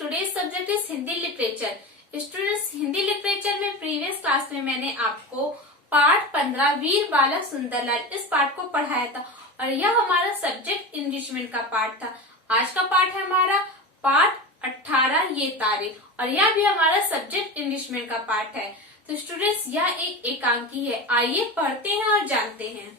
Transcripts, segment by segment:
today's subject is Hindi literature. Students, Hindi literature में previous class में मैंने आपको पाठ 15 वीर बालक सुंदरलाल इस पाठ को पढ़ाया था और यह हमारा सब्जेक्ट इंग्लिशमेंट का पाठ था। आज का पाठ है हमारा पाठ 18 ये तारे और यह भी हमारा सब्जेक्ट इंग्लिशमेंट का पाठ है। तो स्टूडेंट्स, यह एक एकांकी है। आइए पढ़ते हैं और जानते हैं।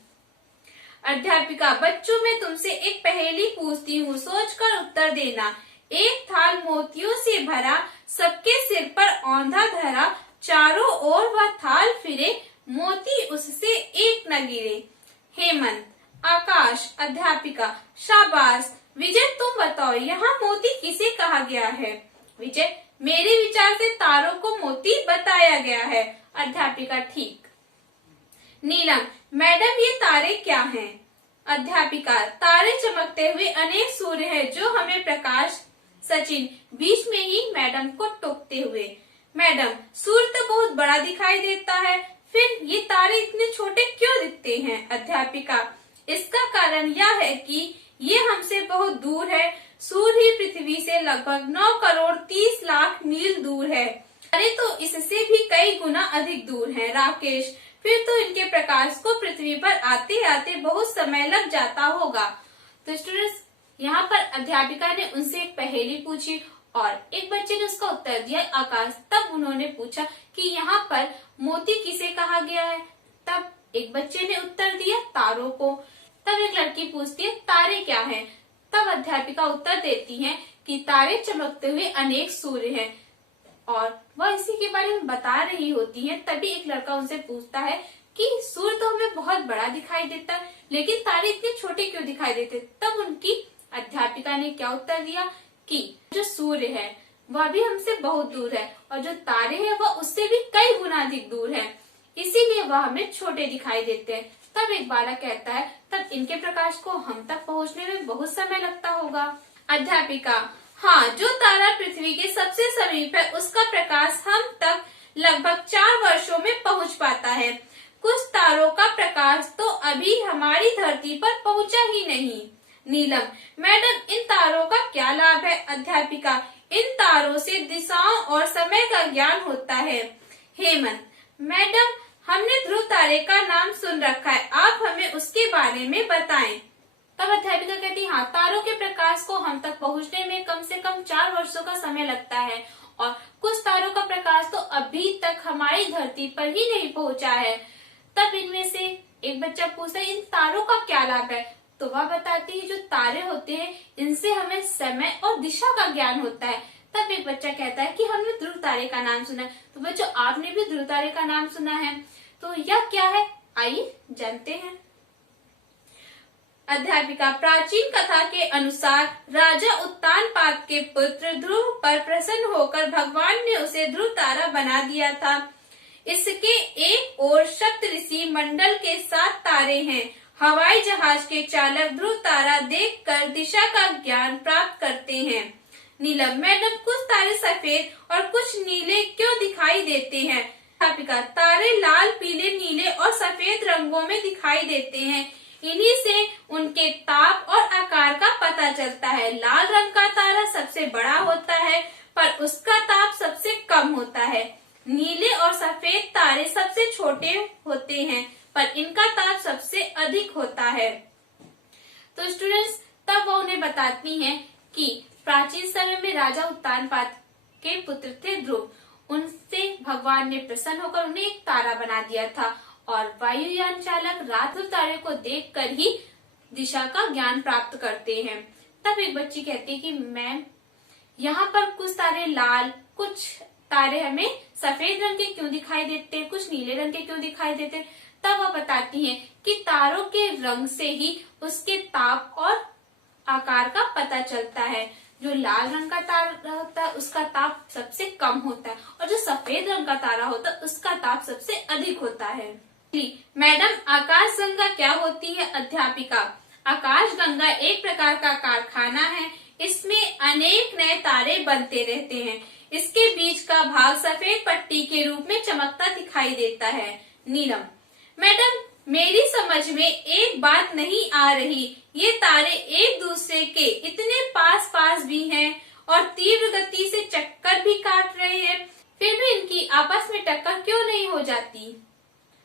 अध्यापिका, बच्चों में तुमसे एक पहेली पूछती हूँ, सोचकर उत्तर देना। एक थाल मोतियों से भरा, सबके सिर पर औंधा धरा, चारों ओर वह थाल फिरे, मोती उससे एक न गिरे। हेमंत। आकाश। अध्यापिका, शाबाश। विजय, तुम बताओ यहाँ मोती किसे कहा गया है? विजय, मेरे विचार से तारों को मोती बताया गया है। अध्यापिका, ठीक। नीलम। मैडम, ये तारे क्या हैं? अध्यापिका, तारे चमकते हुए अनेक सूर्य हैं जो हमें प्रकाश। सचिन बीच में ही मैडम को टोकते हुए। मैडम, सूर्य तो बहुत बड़ा दिखाई देता है, फिर ये तारे इतने छोटे क्यों दिखते हैं? अध्यापिका, इसका कारण यह है कि ये हमसे बहुत दूर है। सूर्य ही पृथ्वी से लगभग 9 करोड़ 30 लाख मील दूर है। अरे तो इससे भी कई गुना अधिक दूर है। राकेश, फिर तो इनके प्रकाश को पृथ्वी पर आते आते बहुत समय लग जाता होगा। तो स्टूडेंट्स, यहाँ पर अध्यापिका ने उनसे एक पहेली पूछी और एक बच्चे ने उसका उत्तर दिया, आकाश। तब उन्होंने पूछा कि यहाँ पर मोती किसे कहा गया है? तब एक बच्चे ने उत्तर दिया, तारों को। तब एक लड़की पूछती है, तारे क्या हैं? तब अध्यापिका उत्तर देती हैं कि तारे चमकते हुए अनेक सूर्य हैं और वह इसी के बारे में बता रही होती है। तभी एक लड़का उनसे पूछता है कि सूर्य तो हमें बहुत बड़ा दिखाई देता है, लेकिन तारे इतने छोटे क्यों दिखाई देते? तब उनकी अध्यापिका ने क्या उत्तर दिया कि जो सूर्य है वह भी हमसे बहुत दूर है और जो तारे हैं वह उससे भी कई गुना अधिक दूर है, इसीलिए वह हमें छोटे दिखाई देते हैं। तब एक बालक कहता है, तब इनके प्रकाश को हम तक पहुँचने में बहुत समय लगता होगा। अध्यापिका, हाँ, जो तारा पृथ्वी के सबसे समीप है उसका प्रकाश हम तक लगभग 4 वर्षों में पहुँच पाता है। कुछ तारों का प्रकाश तो अभी हमारी धरती पर पहुँचा ही नहीं। नीलम, मैडम, इन तारों का क्या लाभ है? अध्यापिका, इन तारों से दिशाओं और समय का ज्ञान होता है। हेमंत, मैडम, हमने ध्रुव तारे का नाम सुन रखा है, आप हमें उसके बारे में बताएं। तब अध्यापिका कहती, हाँ, तारों के प्रकाश को हम तक पहुँचने में कम से कम 4 वर्षों का समय लगता है और कुछ तारों का प्रकाश तो अभी तक हमारी धरती पर ही नहीं पहुँचा है। तब इनमें से एक बच्चा पूछता है, इन तारों का क्या लाभ है? तो वह बताती है, जो तारे होते हैं इनसे हमें समय और दिशा का ज्ञान होता है। तब एक बच्चा कहता है कि हमने ध्रुव तारे का नाम सुना है। तो बच्चों, आपने भी ध्रुव तारे का नाम सुना है, तो यह क्या है? आइए जानते हैं। अध्यापिका, प्राचीन कथा के अनुसार राजा उत्तानपाद के पुत्र ध्रुव पर प्रसन्न होकर भगवान ने उसे ध्रुव तारा बना दिया था। इसके एक ओर सप्त ऋषि मंडल के 7 तारे हैं। हवाई जहाज के चालक ध्रुव तारा देखकर दिशा का ज्ञान प्राप्त करते हैं। नीलम, मैडम, कुछ तारे सफेद और कुछ नीले क्यों दिखाई देते हैं? अध्यापिका, तारे लाल, पीले, नीले और सफेद रंगों में दिखाई देते हैं। इन्हीं से उनके ताप और आकार का पता चलता है। लाल रंग का तारा सबसे बड़ा होता है पर उसका ताप सबसे कम होता है। नीले और सफेद तारे सबसे छोटे होते हैं पर इनका ताप सबसे अधिक होता है। तो स्टूडेंट्स, तब वो उन्हें बताती हैं कि प्राचीन समय में राजा उत्तानपाद के पुत्र थे ध्रुव, उनसे भगवान ने प्रसन्न होकर उन्हें एक तारा बना दिया था और वायुयान चालक रात ध्रुव तारे को देखकर ही दिशा का ज्ञान प्राप्त करते हैं। तब एक बच्ची कहती है कि मैम, यहाँ पर कुछ तारे लाल, कुछ तारे हमें सफेद रंग के क्यों दिखाई देते हैं, कुछ नीले रंग के क्यों दिखाई देते हैं? तब वह बताती हैं कि तारों के रंग से ही उसके ताप और आकार का पता चलता है। जो लाल रंग का तारा होता है उसका ताप सबसे कम होता है और जो सफेद रंग का तारा होता है उसका ताप सबसे अधिक होता है। मैडम, आकाश गंगा क्या होती है? अध्यापिका, आकाश गंगा एक प्रकार का कारखाना है। इसमें अनेक नए तारे बनते रहते हैं। इसके बीच का भाग सफेद पट्टी के रूप में चमकता दिखाई देता है। नीलम, मैडम, मेरी समझ में एक बात नहीं आ रही, ये तारे एक दूसरे के इतने पास पास भी हैं और तीव्र गति से चक्कर भी काट रहे हैं, फिर भी इनकी आपस में टक्कर क्यों नहीं हो जाती?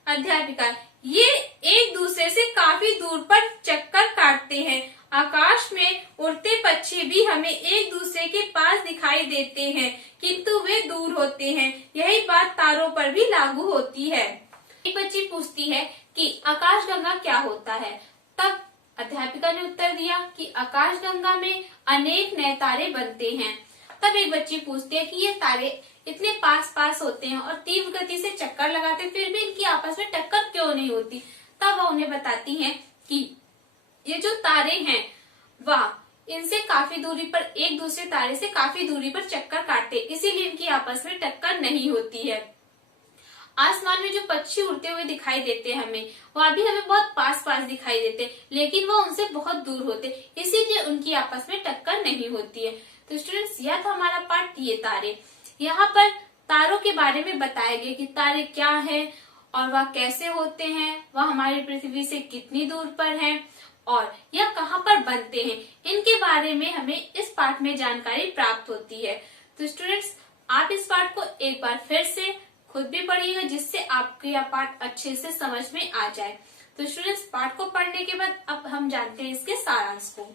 अध्यापिका, ये एक दूसरे से काफी दूर पर चक्कर काटते हैं। आकाश में उड़ते पक्षी भी हमें एक दूसरे के पास दिखाई देते हैं, किंतु वे दूर होते हैं। यही बात तारों पर भी लागू होती है। एक बच्ची पूछती है कि आकाशगंगा क्या होता है? तब अध्यापिका ने उत्तर दिया कि आकाशगंगा में अनेक नए तारे बनते हैं। तब एक बच्ची पूछती है कि ये तारे इतने पास पास होते हैं और तीव्र गति से चक्कर लगाते हैं, फिर भी इनकी आपस में टक्कर क्यों नहीं होती? तब वह उन्हें बताती हैं कि ये जो तारे हैं वह इनसे काफी दूरी पर, एक दूसरे तारे से काफी दूरी पर चक्कर काटते, इसीलिए इनकी आपस में टक्कर नहीं होती है। आसमान में जो पक्षी उड़ते हुए दिखाई देते हैं हमें, वह भी हमें बहुत पास पास दिखाई देते, लेकिन वह उनसे बहुत दूर होते, इसीलिए उनकी आपस में टक्कर नहीं होती है। तो स्टूडेंट्स, यह था हमारा पार्ट ये तारे। यहाँ पर तारों के बारे में बताया गया कि तारे क्या है और वह कैसे होते हैं, वह हमारी पृथ्वी से कितनी दूर पर हैं और यह कहाँ पर बनते हैं, इनके बारे में हमें इस पाठ में जानकारी प्राप्त होती है। तो स्टूडेंट्स, आप इस पाठ को एक बार फिर से खुद भी पढ़िएगा, जिससे आपको यह पाठ अच्छे से समझ में आ जाए। तो स्टूडेंट्स, पाठ को पढ़ने के बाद अब हम जानते हैं इसके सारांश को।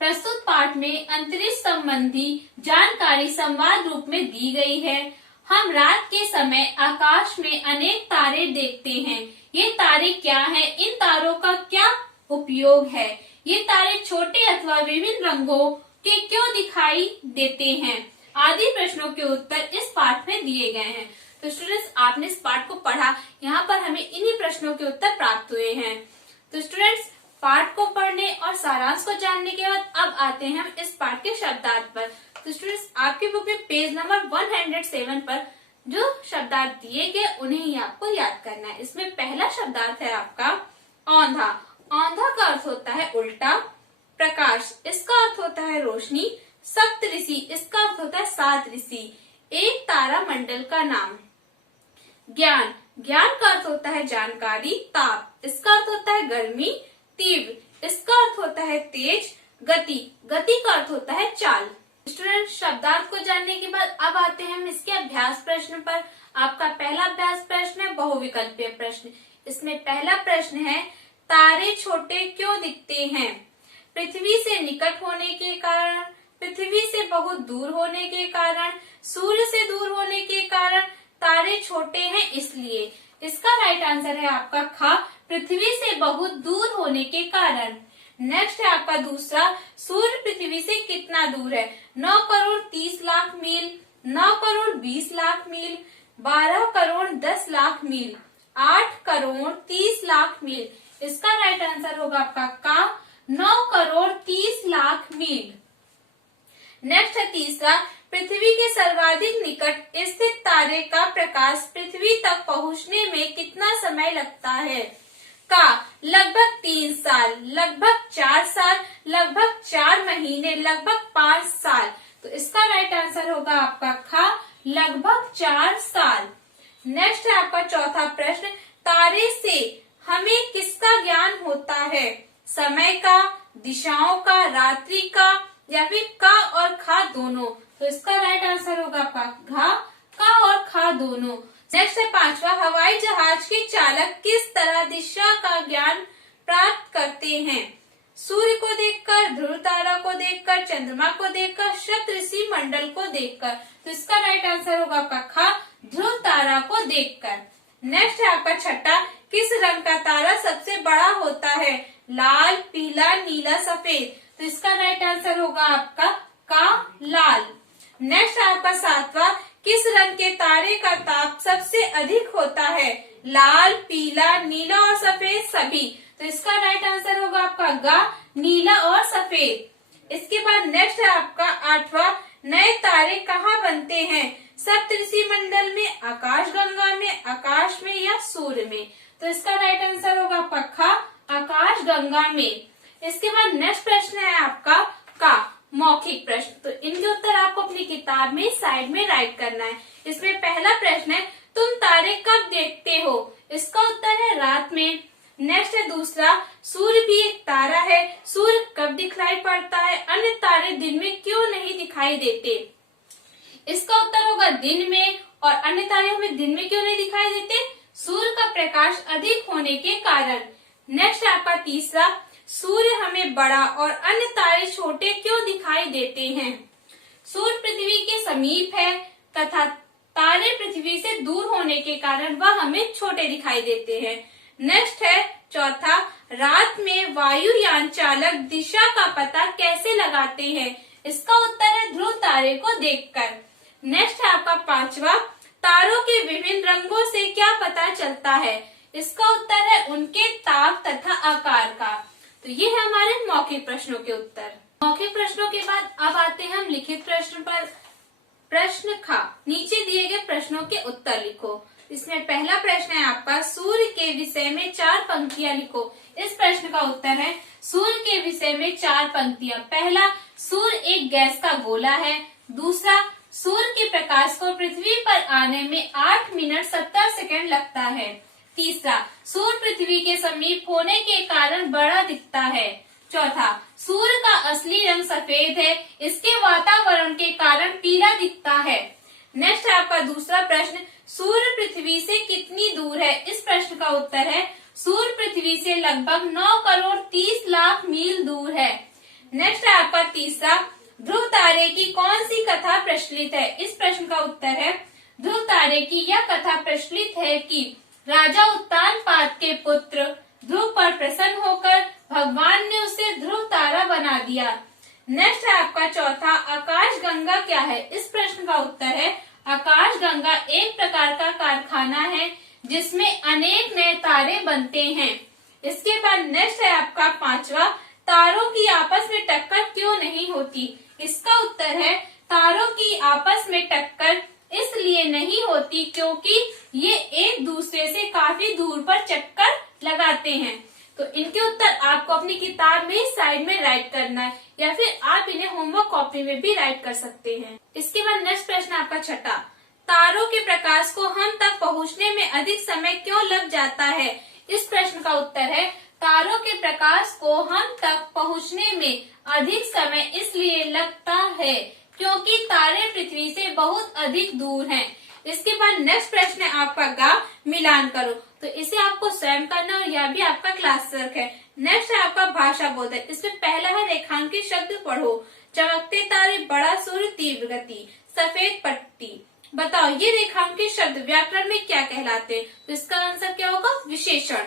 प्रस्तुत पाठ में अंतरिक्ष संबंधी जानकारी संवाद रूप में दी गई है। हम रात के समय आकाश में अनेक तारे देखते हैं। ये तारे क्या हैं? इन तारों का क्या उपयोग है? ये तारे छोटे अथवा विभिन्न रंगों के क्यों दिखाई देते हैं? आदि प्रश्नों के उत्तर इस पाठ में दिए गए हैं। तो स्टूडेंट्स, आपने इस पाठ को पढ़ा, यहाँ पर हमें इन्हीं प्रश्नों के उत्तर प्राप्त हुए हैं। तो स्टूडेंट्स, पाठ को पढ़ने और सारांश को जानने के बाद अब आते हैं हम इस पाठ के शब्दार्थ पर। तो स्टूडेंट्स, आपकी बुक में पेज नंबर 107 पर जो शब्दार्थ दिए गए उन्हें ही आपको याद करना है। इसमें पहला शब्दार्थ है आपका औंधा। औंधा का अर्थ होता है उल्टा। प्रकाश, इसका अर्थ होता है रोशनी। सप्तऋषि, इसका अर्थ होता है 7 ऋषि। एक तारा मंडल का नाम। ज्ञान, ज्ञान का अर्थ होता है जानकारी। ताप, इसका अर्थ होता है गर्मी। तीव्र, इसका अर्थ होता है तेज। गति, गति का अर्थ होता है चाल। स्टूडेंट, शब्दार्थ को जानने के बाद अब आते हैं हम इसके अभ्यास प्रश्न पर। आपका पहला अभ्यास प्रश्न है बहुविकल्पीय प्रश्न। इसमें पहला प्रश्न है, तारे छोटे क्यों दिखते हैं? पृथ्वी से निकट होने के कारण, पृथ्वी से बहुत दूर होने के कारण, सूर्य से दूर होने के कारण, तारे छोटे हैं इसलिए। इसका राइट आंसर है आपका ख, पृथ्वी से बहुत दूर होने के कारण। नेक्स्ट है आपका दूसरा, सूर्य पृथ्वी से कितना दूर है? 9 करोड़ 30 लाख मील, 9 करोड़ 20 लाख मील, 12 करोड़ 10 लाख मील, 8 करोड़ 30 लाख मील। इसका राइट आंसर होगा आपका का, 9 करोड़ 30 लाख मील। नेक्स्ट है तीसरा, पृथ्वी के सर्वाधिक निकट स्थित तारे का प्रकाश पृथ्वी तक पहुंचने में कितना समय लगता है? का, लगभग 3 साल, लगभग 4 साल, लगभग 4 महीने, लगभग 5 साल। तो इसका राइट आंसर होगा आपका ख, लगभग 4 साल। नेक्स्ट है आपका चौथा प्रश्न, तारे से हमें किसका ज्ञान होता है? समय का, दिशाओं का, रात्रि का, या फिर का और खा दोनों। तो इसका राइट आंसर होगा आपका घा, का और खा दोनों। नेक्स्ट है पांचवा, हवाई जहाज के चालक किस तरह दिशा का ज्ञान प्राप्त करते हैं? सूर्य को देखकर, ध्रुव तारा को देखकर, चंद्रमा को देखकर, सप्तऋषि मंडल को देखकर। तो इसका राइट आंसर होगा आपका खा, ध्रुव तारा को देखकर। नेक्स्ट है आपका छठा, किस रंग का तारा सबसे बड़ा होता है? लाल, पीला, नीला, सफेद। तो इसका राइट आंसर होगा आपका का, लाल। नेक्स्ट है आपका सातवां, किस रंग के तारे का ताप सबसे अधिक होता है? लाल, पीला, नीला और सफेद सभी। तो इसका राइट आंसर होगा आपका गा, नीला और सफेद। इसके बाद नेक्स्ट है आपका आठवां, नए तारे कहाँ बनते हैं? सप्तऋषि मंडल में, आकाशगंगा में, आकाश में या सूर्य में। तो इसका राइट आंसर होगा आपका खा, आकाशगंगा में। इसके बाद नेक्स्ट प्रश्न है आपका का, मौखिक प्रश्न। तो इनके उत्तर आपको अपनी किताब में साइड में राइट करना है। इसमें पहला प्रश्न है, तुम तारे कब देखते हो? इसका उत्तर है रात में। नेक्स्ट है दूसरा, सूर्य भी एक तारा है, सूर्य कब दिखलाई पड़ता है, अन्य तारे दिन में क्यों नहीं दिखाई देते। इसका उत्तर होगा दिन में, और अन्य तारे हमें दिन में क्यों नहीं दिखाई देते, सूर्य का प्रकाश अधिक होने के कारण। नेक्स्ट है आपका तीसरा, सूर्य हमें बड़ा और अन्य तारे छोटे क्यों दिखाई देते हैं। सूर्य पृथ्वी के समीप है तथा तारे पृथ्वी से दूर होने के कारण वह हमें छोटे दिखाई देते हैं। नेक्स्ट है चौथा, रात में वायुयान चालक दिशा का पता कैसे लगाते हैं। इसका उत्तर है ध्रुव तारे को देखकर। नेक्स्ट है आपका पांचवा, तारों के विभिन्न रंगों से क्या पता चलता है। इसका उत्तर है उनके ताप तथा आकार का। तो ये है हमारे मौखिक प्रश्नों के उत्तर। मौखिक प्रश्नों के बाद अब आते हैं हम लिखित प्रश्न पर। प्रश्न खा, नीचे दिए गए प्रश्नों के उत्तर लिखो। इसमें पहला प्रश्न है आपका, सूर्य के विषय में 4 पंक्तियां लिखो। इस प्रश्न का उत्तर है सूर्य के विषय में 4 पंक्तियां। पहला, सूर्य एक गैस का गोला है। दूसरा, सूर्य के प्रकाश को पृथ्वी पर आने में 8 मिनट 70 सेकंड लगता है। तीसरा, सूर्य पृथ्वी के समीप होने के कारण बड़ा दिखता है। चौथा, सूर्य का असली रंग सफेद है, इसके वातावरण के कारण पीला दिखता है। नेक्स्ट है आपका दूसरा प्रश्न, सूर्य पृथ्वी से कितनी दूर है। इस प्रश्न का उत्तर है सूर्य पृथ्वी से लगभग 9 करोड़ 30 लाख मील दूर है। नेक्स्ट है आपका तीसरा, ध्रुव तारे की कौन सी कथा प्रचलित है। इस प्रश्न का उत्तर है ध्रुव तारे की यह कथा प्रचलित है कि राजा उत्तानपाद के पुत्र ध्रुव पर प्रसन्न होकर भगवान ने उसे ध्रुव तारा बना दिया। नेक्स्ट है आपका चौथा, आकाश गंगा क्या है। इस प्रश्न का उत्तर है आकाश गंगा एक प्रकार का कारखाना है जिसमें अनेक नए तारे बनते हैं। इसके बाद नेक्स्ट है आपका पांचवा, तारों की आपस में टक्कर क्यों नहीं होती। इसका उत्तर है तारों की आपस में टक्कर इसलिए नहीं होती क्योंकि ये एक दूसरे से काफी दूर पर चक्कर लगाते हैं। तो इनके उत्तर आपको अपनी किताब में साइड में राइट करना है, या फिर आप इन्हें होमवर्क कॉपी में भी राइट कर सकते हैं। इसके बाद नेक्स्ट प्रश्न आपका छठा, तारों के प्रकाश को हम तक पहुंचने में अधिक समय क्यों लग जाता है। इस प्रश्न का उत्तर है तारों के प्रकाश को हम तक पहुंचने में अधिक समय इसलिए लगता है क्योंकि तारे पृथ्वी से बहुत अधिक दूर हैं। इसके बाद नेक्स्ट प्रश्न है आपका गा मिलान करो। तो इसे आपको स्वयं करना और यह भी आपका क्लास वर्क है। नेक्स्ट है आपका भाषा बोधन। इसमें पहला है रेखांकित शब्द पढ़ो। चमकते तारे, बड़ा सूर्य, तीव्र गति, सफेद पट्टी। बताओ ये रेखांकित शब्द व्याकरण में क्या कहलाते हैं। तो इसका आंसर क्या होगा, विशेषण,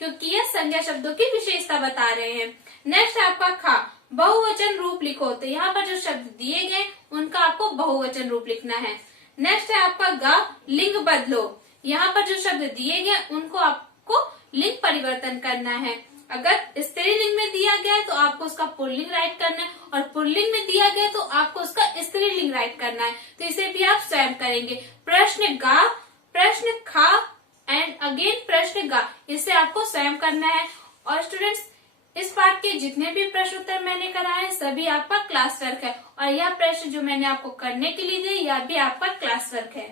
क्योंकि यह संज्ञा शब्दों की विशेषता बता रहे हैं। नेक्स्ट है आपका खा, बहुवचन रूप लिखो। तो यहाँ पर जो शब्द दिए गए उनका आपको बहुवचन रूप लिखना है। नेक्स्ट है आपका गा, लिंग बदलो। यहाँ पर जो शब्द दिए गए उनको आपको लिंग परिवर्तन करना है। अगर स्त्रीलिंग में दिया गया है तो आपको उसका पुल्लिंग राइट करना है, और पुल्लिंग में दिया गया तो आपको उसका स्त्रीलिंग राइट करना है। तो इसे भी आप स्वयं करेंगे। प्रश्न गा, प्रश्न खा एंड अगेन प्रश्न गा, इसे आपको स्वयं करना है। और स्टूडेंट्स, इस पाठ के जितने भी प्रश्न उत्तर मैंने कराए हैं सभी आपका क्लास वर्क है, और यह प्रश्न जो मैंने आपको करने के लिए दिए यह भी आपका क्लास वर्क है।